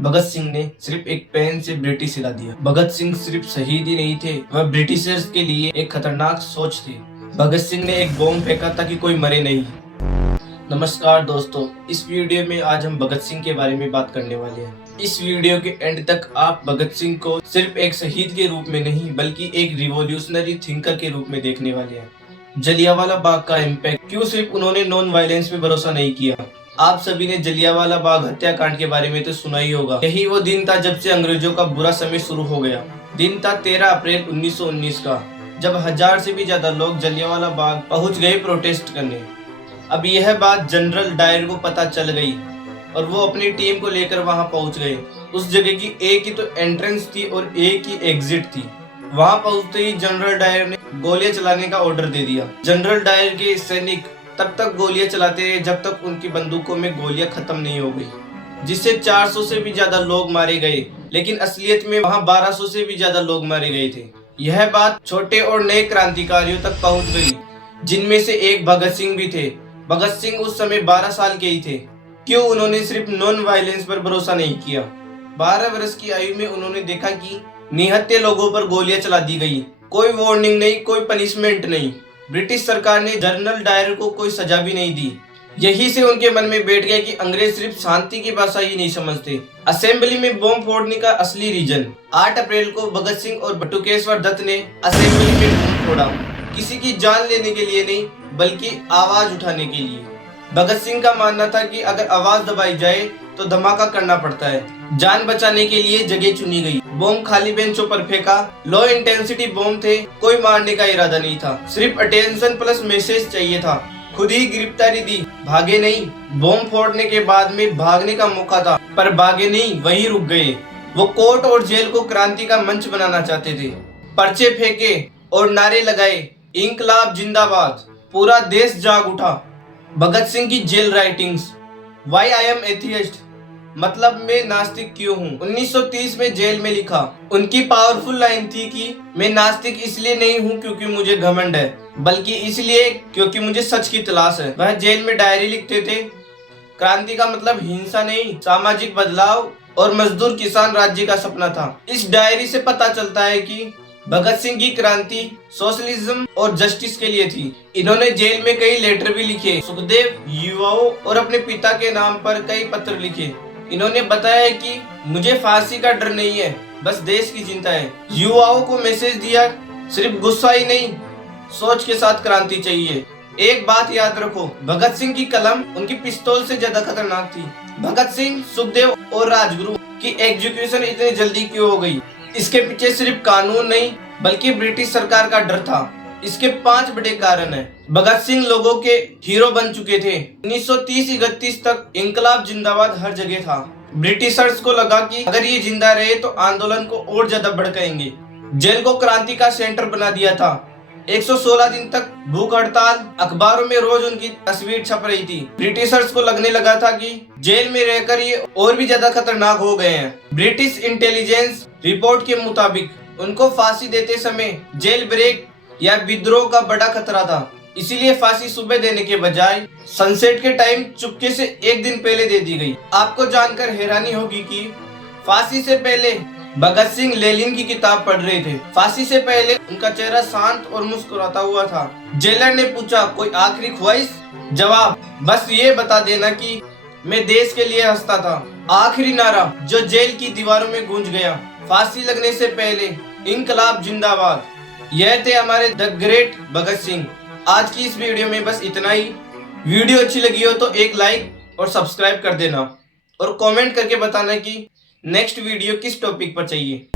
भगत सिंह ने सिर्फ एक पेन से ब्रिटिश हिला दिया। भगत सिंह सिर्फ शहीद ही नहीं थे, वह ब्रिटिशर्स के लिए एक खतरनाक सोच थी। भगत सिंह ने एक बॉम्ब फेंका ताकि कोई मरे नहीं। नमस्कार दोस्तों, इस वीडियो में आज हम भगत सिंह के बारे में बात करने वाले हैं। इस वीडियो के एंड तक आप भगत सिंह को सिर्फ एक शहीद के रूप में नहीं बल्कि एक रिवॉल्यूशनरी थिंकर के रूप में देखने वाले हैं। जलियांवाला बाग का इम्पैक्ट। क्यों सिर्फ उन्होंने नॉन वायलेंस पे भरोसा नहीं किया। आप सभी ने जलियांवाला बाग हत्याकांड के बारे में तो सुना ही होगा। यही वो दिन था जब से अंग्रेजों का बुरा समय शुरू हो गया। दिन था 13 अप्रैल 1919 का, जब 1000 से भी ज्यादा लोग जलियांवाला बाग पहुंच गए प्रोटेस्ट करने। अब यह बात जनरल डायर को पता चल गई और वो अपनी टीम को लेकर वहां पहुंच गए। उस जगह की एक ही तो एंट्रेंस थी और एक ही एग्जिट थी। वहां पहुंचते ही जनरल डायर ने गोलियां चलाने का ऑर्डर दे दिया। जनरल डायर के सैनिक तब तक गोलियां चलाते रहे जब तक उनकी बंदूकों में गोलियां खत्म नहीं हो गई, जिससे 400 से भी ज्यादा लोग मारे गए। लेकिन असलियत में वहां 1200 से भी ज्यादा लोग मारे गए थे। यह बात छोटे और नए क्रांतिकारियों तक पहुंच गई, जिनमें से एक भगत सिंह भी थे। भगत सिंह उस समय 12 साल के ही थे। क्यों उन्होंने सिर्फ नॉन वायलेंस पर भरोसा नहीं किया। 12 वर्ष की आयु में उन्होंने देखा कि निहत्थे लोगों पर गोलियां चला दी गई। कोई वार्निंग नहीं, कोई पनिशमेंट नहीं। ब्रिटिश सरकार ने जनरल डायर को कोई सजा भी नहीं दी। यही से उनके मन में बैठ गया कि अंग्रेज सिर्फ शांति की भाषा ही नहीं समझते। असेंबली में बॉम्ब फोड़ने का असली रीजन। 8 अप्रैल को भगत सिंह और बटुकेश्वर दत्त ने असेंबली में बॉम्ब फोड़ा। किसी की जान लेने के लिए नहीं बल्कि आवाज उठाने के लिए। भगत सिंह का मानना था कि अगर आवाज दबाई जाए तो धमाका करना पड़ता है। जान बचाने के लिए जगह चुनी गई। बॉम्ब खाली बेंचों पर फेंका। लो इंटेंसिटी बॉम्ब थे, कोई मारने का इरादा नहीं था, सिर्फ अटेंशन प्लस मैसेज चाहिए था। खुद ही गिरफ्तारी दी, भागे नहीं। बॉम्ब फोड़ने के बाद में भागने का मौका था पर भागे नहीं, वहीं रुक गए। वो कोर्ट और जेल को क्रांति का मंच बनाना चाहते थे। पर्चे फेंके और नारे लगाए, इंकलाब जिंदाबाद। पूरा देश जाग उठा। भगत सिंह की jail writings. Why I am atheist, मतलब मैं नास्तिक क्यों हूँ। 1930 में जेल में लिखा। उनकी पावरफुल लाइन थी कि मैं नास्तिक इसलिए नहीं हूँ क्योंकि मुझे घमंड है, बल्कि इसलिए क्योंकि मुझे सच की तलाश है। वह जेल में डायरी लिखते थे। क्रांति का मतलब हिंसा नहीं, सामाजिक बदलाव और मजदूर किसान राज्य का सपना था। इस डायरी से पता चलता है कि भगत सिंह की क्रांति सोशलिज्म और जस्टिस के लिए थी। इन्होंने जेल में कई लेटर भी लिखे, सुखदेव, युवाओं और अपने पिता के नाम पर कई पत्र लिखे। इन्होंने बताया कि मुझे फांसी का डर नहीं है, बस देश की चिंता है। युवाओं को मैसेज दिया, सिर्फ गुस्सा ही नहीं, सोच के साथ क्रांति चाहिए। एक बात याद रखो, भगत सिंह की कलम उनकी पिस्तौल से ज्यादा खतरनाक थी। भगत सिंह, सुखदेव और राजगुरु की एग्जीक्यूशन इतनी जल्दी क्यों हो गई? इसके पीछे सिर्फ कानून नहीं बल्कि ब्रिटिश सरकार का डर था। इसके 5 बड़े कारण हैं। भगत सिंह लोगों के हीरो बन चुके थे। 1930-31 तक इंकलाब जिंदाबाद हर जगह था। ब्रिटिशर्स को लगा कि अगर ये जिंदा रहे तो आंदोलन को और ज्यादा भड़काएंगे। जेल को क्रांति का सेंटर बना दिया था। 116 दिन तक भूख हड़ताल, अखबारों में रोज उनकी तस्वीर छप रही थी। ब्रिटिशर्स को लगने लगा था कि जेल में रहकर ये और भी ज्यादा खतरनाक हो गए हैं। ब्रिटिश इंटेलिजेंस रिपोर्ट के मुताबिक उनको फांसी देते समय जेल ब्रेक या विद्रोह का बड़ा खतरा था। इसीलिए फांसी सुबह देने के बजाय सनसेट के टाइम चुपके से एक दिन पहले दे दी गई। आपको जानकर हैरानी होगी कि फांसी से पहले भगत सिंह लेनिन की किताब पढ़ रहे थे। फांसी से पहले उनका चेहरा शांत और मुस्कुराता हुआ था। जेलर ने पूछा, कोई आखिरी ख्वाहिश? जवाब, बस ये बता देना कि मैं देश के लिए हंसता था। आखिरी नारा जो जेल की दीवारों में गूंज गया, फांसी लगने से पहले इंकलाब जिंदाबाद। यह थे हमारे द ग्रेट भगत सिंह। आज की इस वीडियो में बस इतना ही। वीडियो अच्छी लगी हो तो एक लाइक और सब्सक्राइब कर देना और कमेंट करके बताना कि नेक्स्ट वीडियो किस टॉपिक पर चाहिए।